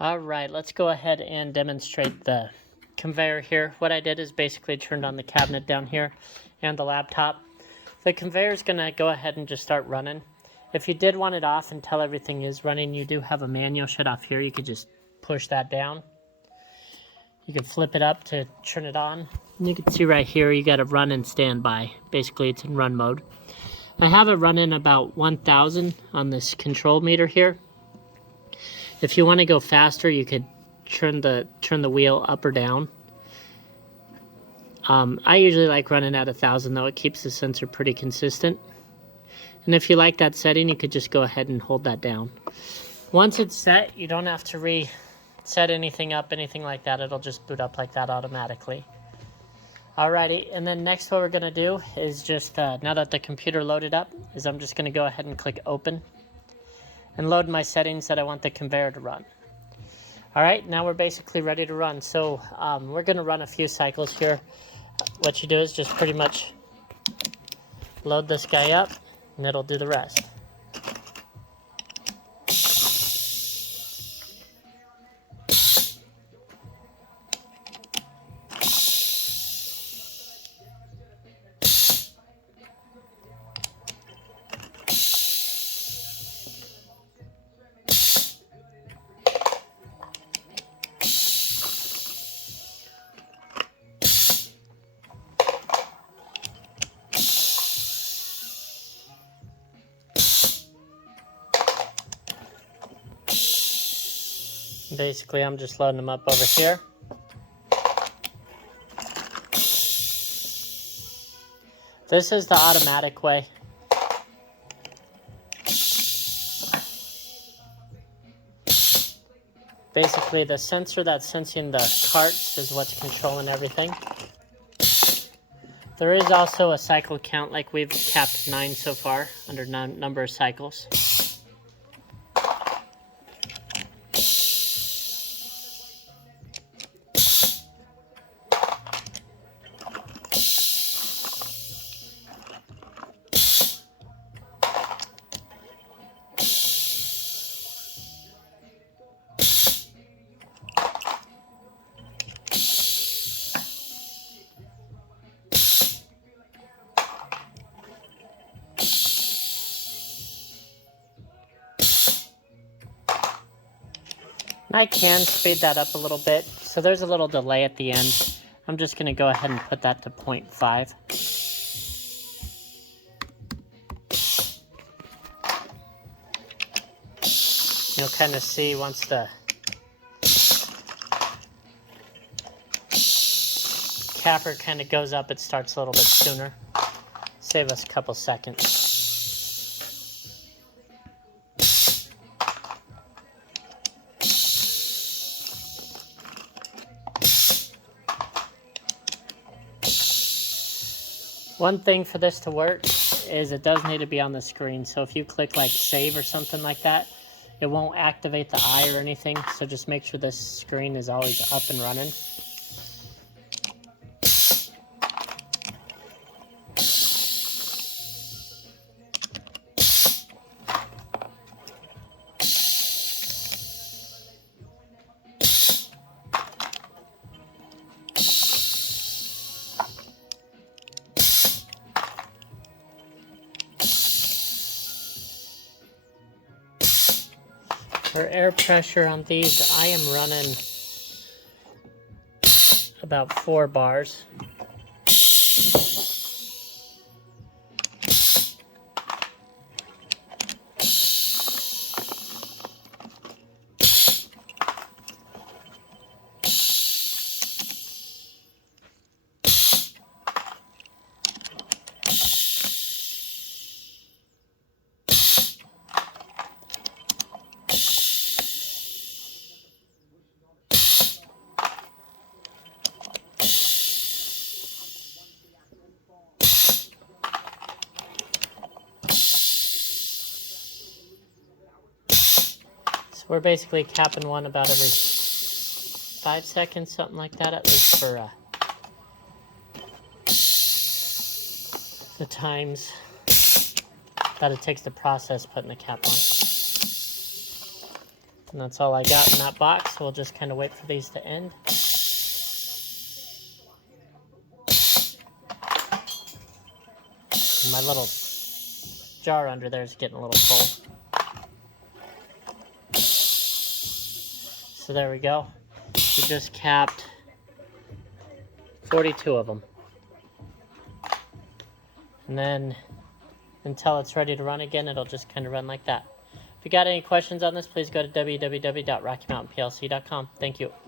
All right, let's go ahead and demonstrate the conveyor here. What I did is basically turned on the cabinet down here and the laptop. The conveyor is going to go ahead and just start running. If you did want it off until everything is running, you do have a manual shut off here. You could just push that down. You can flip it up to turn it on. And you can see right here, you got to run and standby. Basically, it's in run mode. I have it running about 1,000 on this control meter here. If you want to go faster, you could turn the wheel up or down. I usually like running at 1,000 though. It keeps the sensor pretty consistent. And if you like that setting, you could just go ahead and hold that down. Once it's set, you don't have to reset anything up, anything like that. It'll just boot up like that automatically. Alrighty, and then next what we're going to do is just, now that the computer loaded up, is I'm just going to go ahead and click open and load my settings that I want the conveyor to run. Alright, now we're basically ready to run. So we're going to run a few cycles here. What you do is just pretty much load this guy up and it'll do the rest. Basically, I'm just loading them up over here. This is the automatic way. Basically, the sensor that's sensing the carts is what's controlling everything. There is also a cycle count, like we've capped 9 so far, under number of cycles. And I can speed that up a little bit, so there's a little delay at the end. I'm just going to go ahead and put that to 0.5. You'll kind of see once the capper kind of goes up, it starts a little bit sooner. Save us a couple seconds. One thing for this to work is it does need to be on the screen. So if you click like save or something like that, it won't activate the eye or anything. So just make sure this screen is always up and running. For air pressure on these, I am running about 4 bars. We're basically capping one about every 5 seconds, something like that, at least for the times that it takes to process putting the cap on. And that's all I got in that box. So we'll just kind of wait for these to end. And my little jar under there is getting a little full. So there we go. We just capped 42 of them. And then until it's ready to run again, it'll just kind of run like that. If you got any questions on this, please go to www.rockymountainplc.com. Thank you.